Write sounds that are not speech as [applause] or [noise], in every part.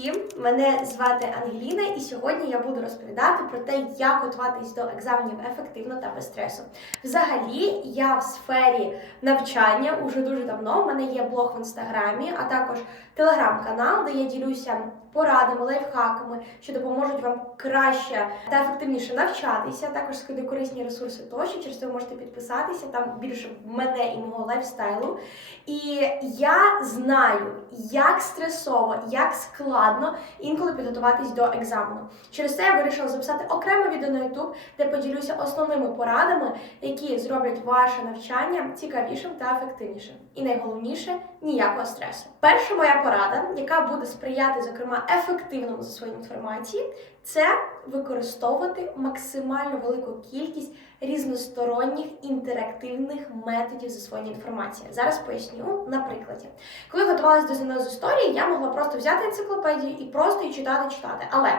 всім! Мене звати Ангеліна, і сьогодні я буду розповідати про те, як готуватись до екзаменів ефективно та без стресу. Взагалі, я в сфері навчання уже дуже давно. У мене є блог в інстаграмі, а також телеграм-канал, де я ділюся порадами, лайфхаками, що допоможуть вам краще та ефективніше навчатися. Також скидаю корисні ресурси тощо. Через це ви можете підписатися там більше мене і мого лайфстайлу. І я знаю, як стресово, як складно інколи підготуватись до екзамену. Через це я вирішила записати окреме відео на YouTube, де поділюся основними порадами, які зроблять ваше навчання цікавішим та ефективнішим. І найголовніше ніякого стресу. Перша моя порада, яка буде сприяти, зокрема, ефективному засвоєнню інформації, це використовувати максимально велику кількість різносторонніх інтерактивних методів засвоєння інформації. Зараз поясню на прикладі. Коли готувалася до ЗНО з історії, я могла просто взяти енциклопедію і просто її читати, читати. Але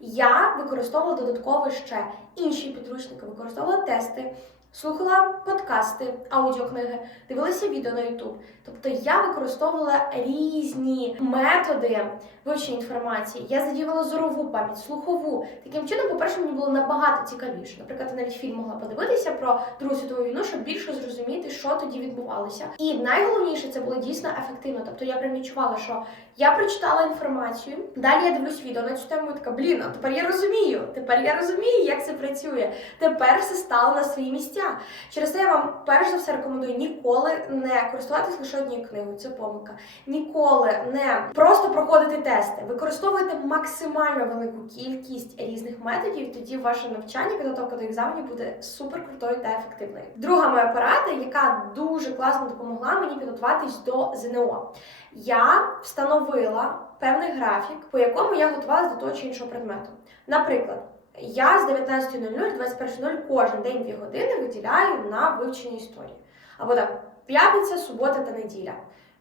я використовувала додатково ще інші підручники, використовувала тести, слухала подкасти, аудіокниги, дивилася відео на YouTube. Тобто я використовувала різні методи вивчення інформації. Я задіювала зорову пам'ять, слухову. Таким чином, по-перше, мені було набагато цікавіше. Наприклад, я навіть фільм могла подивитися про Другу світову війну, щоб більше зрозуміти, що тоді відбувалося. І найголовніше це було дійсно ефективно. Тобто я прям відчувала, що я прочитала інформацію. Далі я дивлюсь відео на цю тему. Така блін, а тепер я розумію. Тепер я розумію, як це працює. Тепер все стало на свої місця. Через це я вам перш за все рекомендую ніколи не користуватись лише однією книгою. Це помилка. Ніколи не просто проходити тести. Використовуйте максимально велику кількість різних методів. Тоді ваше навчання, підготовка до екзаменів буде супер крутою та ефективною. Друга моя порада, яка дуже класно допомогла мені підготуватись до ЗНО. Я встановила певний графік, по якому я готувалася до того чи іншого предмету. Наприклад. Я з 19.00 до 21.00 кожен день 2 години виділяю на вивчення історії. Або так, п'ятниця, субота та неділя.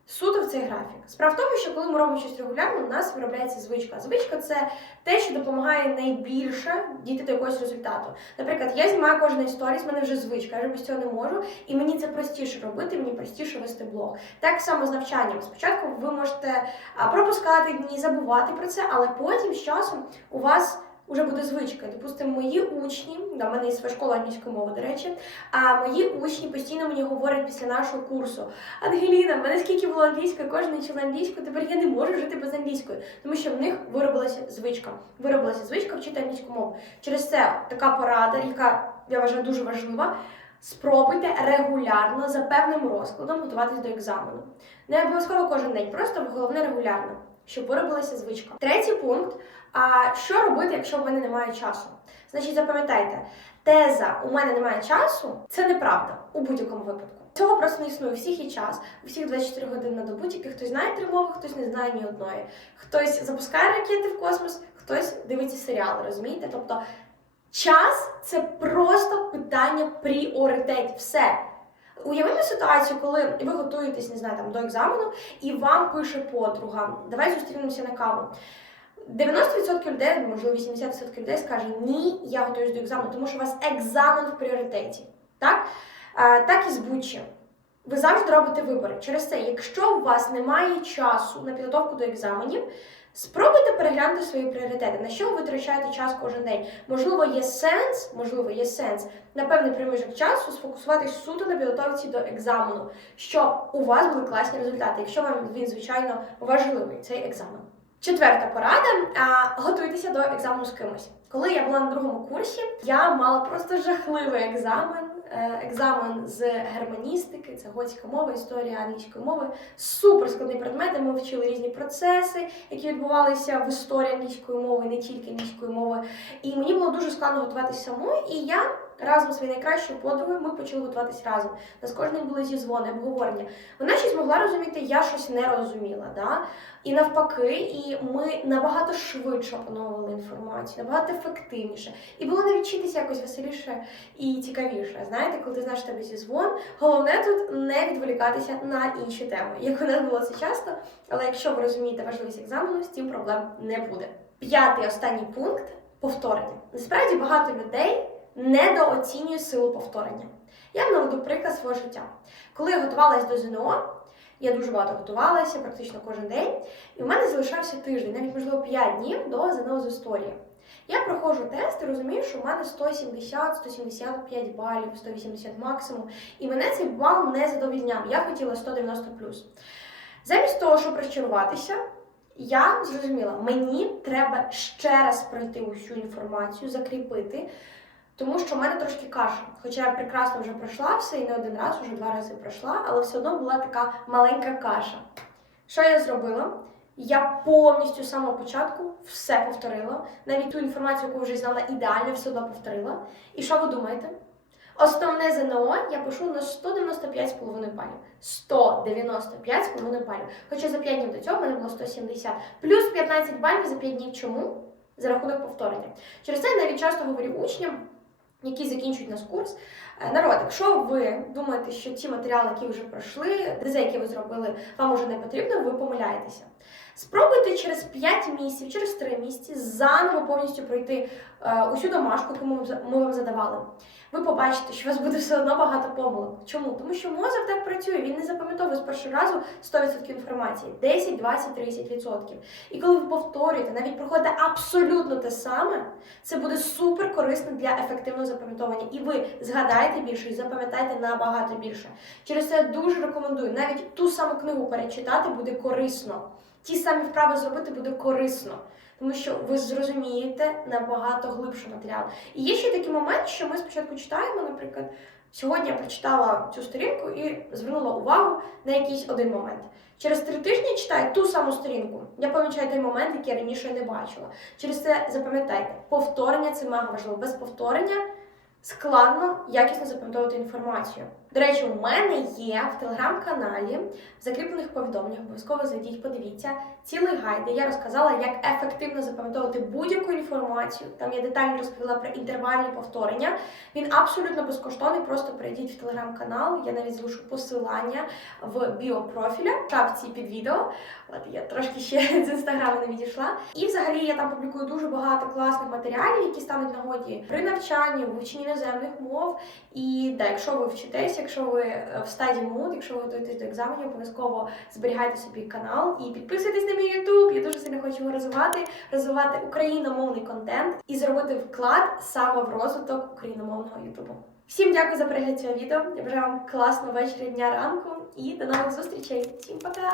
Суто в цей графік. Справа в тому, що коли ми робимо щось регулярно, у нас виробляється звичка. Звичка це те, що допомагає найбільше дійти до якогось результату. Наприклад, я знімаю кожен день сторіс, в мене вже звичка, я вже без цього не можу, і мені це простіше робити, мені простіше вести блог. Так само з навчанням. Спочатку ви можете пропускати дні, забувати про це, але потім з часом у вас. Уже буде звичка. Допустимо, мої учні, да, в мене є своя школа англійської мови, до речі. А мої учні постійно мені говорять після нашого курсу: Ангеліна, в мене скільки було англійської, кожен вчила англійську, тепер я не можу жити без англійської, тому що в них виробилася звичка. Виробилася звичка вчити англійську мову. Через це така порада, яка я вважаю дуже важлива. Спробуйте регулярно за певним розкладом готуватись до екзамену. Не обов'язково кожен день, просто головне регулярно, щоб виробилася звичка. Третій пункт. А що робити, якщо в мене немає часу? Значить, запам'ятайте, теза у мене немає часу це неправда у будь-якому випадку. Цього просто не існує. У всіх є час, у всіх 24 години на добу, тільки хтось знає три мови, хтось не знає ні одної. Хтось запускає ракети в космос, хтось дивиться серіали, розумієте? Тобто час це просто питання пріоритетів. Все. Уявимо ситуацію, коли ви готуєтесь, не знаю, там до екзамену, і вам пише подруга, давай зустрінемося на каву. 90% людей, можливо, 80% людей скаже ні, я готуюсь до екзамену, тому що у вас екзамен в пріоритеті. Так, а, так і з будь-чим. Ви завжди робите вибори. Через це, якщо у вас немає часу на підготовку до екзаменів, спробуйте переглянути свої пріоритети. На що ви витрачаєте час кожен день? Можливо, є сенс, можливо, є сенс на певний проміжок часу сфокусуватись суто на підготовці до екзамену, щоб у вас були класні результати, якщо вам він, звичайно, важливий цей екзамен. Четверта порада готуйтеся до екзамену з кимось. Коли я була на другому курсі, я мала просто жахливий екзамен. е, Екзамен з германістики, це готська мова, історія англійської мови. Супер складний предмет, ми вчили різні процеси, які відбувалися в історії англійської мови, не тільки англійської мови. І мені було дуже складно готуватися самою. І я разом з своєю найкращою подругою ми почали готуватись разом. Нас день були зізвони, обговорення. Вона щось могла розуміти, я щось не розуміла. Да? І навпаки, і ми набагато швидше опановували інформацію, набагато ефективніше. І було навіть якось веселіше і цікавіше. Знаєте, коли ти знаєш тебе зізвон, головне тут не відволікатися на інші теми. Як у нас було це часто, але якщо ви розумієте важливість екзамену, з цим проблем не буде. П'ятий останній пункт повторення. Насправді багато людей недооцінює силу повторення. Я наведу приклад свого життя. Коли я готувалась до ЗНО, Я дуже багато готувалася, практично кожен день. І у мене залишався тиждень, навіть можливо 5 днів до ЗНО з історії. Я проходжу тест і розумію, що в мене 170, 175 балів, 180 максимум. І мене цей бал не задовільняв. Я хотіла 190 Замість того, щоб розчаруватися, я зрозуміла, мені треба ще раз пройти усю інформацію, закріпити, тому що в мене трошки каша. Хоча я прекрасно вже пройшла все і не один раз, вже два рази пройшла, але все одно була така маленька каша. Що я зробила? Я повністю з самого початку все повторила. Навіть ту інформацію, яку вже знала ідеально, все одно повторила. І що ви думаєте? Основне ЗНО я пишу на 195,5 балів. 195,5 балів. Хоча за 5 днів до цього в мене було 170. Плюс 15 балів за 5 днів. Чому? За рахунок повторення. Через це я навіть часто говорю учням, які закінчують наш курс. «Е, Народ, якщо ви думаєте, що ті матеріали, які вже пройшли, за які ви зробили, вам уже не потрібно, ви помиляєтеся. Спробуйте через 5 місяців, через 3 місяці заново повністю пройти е, усю домашку, яку ми, вам задавали. Ви побачите, що у вас буде все одно багато помилок. Чому? Тому що мозок так працює, він не запам'ятовує з першого разу 100% інформації, 10, 20, 30%. І коли ви повторюєте, навіть проходите абсолютно те саме, це буде супер корисно для ефективного запам'ятовування. І ви згадаєте більше і запам'ятаєте набагато більше. Через це я дуже рекомендую навіть ту саму книгу перечитати буде корисно. Ті самі вправи зробити буде корисно, тому що ви зрозумієте набагато глибше матеріал. І є ще такий момент, що ми спочатку читаємо, наприклад, сьогодні я прочитала цю сторінку і звернула увагу на якийсь один момент. Через три тижні читаю ту саму сторінку. Я помічаю той момент, який я раніше не бачила. Через це запам'ятайте, повторення це мега важливо. Без повторення складно якісно запам'ятовувати інформацію. До речі, у мене є в телеграм-каналі в закріплених повідомленнях. Обов'язково зайдіть, подивіться цілий гайд, де я розказала, як ефективно запам'ятовувати будь-яку інформацію. Там я детально розповіла про інтервальні повторення. Він абсолютно безкоштовний. Просто перейдіть в телеграм-канал. Я навіть залишу посилання в біопрофіля в шапці під відео. От я трошки ще [laughs] з інстаграму не відійшла. І взагалі я там публікую дуже багато класних матеріалів, які стануть нагоді при навчанні, вивченні іноземних мов. І да, якщо ви вчитесь, якщо ви е, в стадії муд, якщо ви готуєтесь до екзаменів, обов'язково зберігайте собі канал і підписуйтесь на мій YouTube. Я дуже сильно хочу його розвивати, розвивати україномовний контент і зробити вклад саме в розвиток україномовного Ютубу. Всім дякую за перегляд цього відео. Я бажаю вам класного вечора, дня, ранку і до нових зустрічей. Всім пока!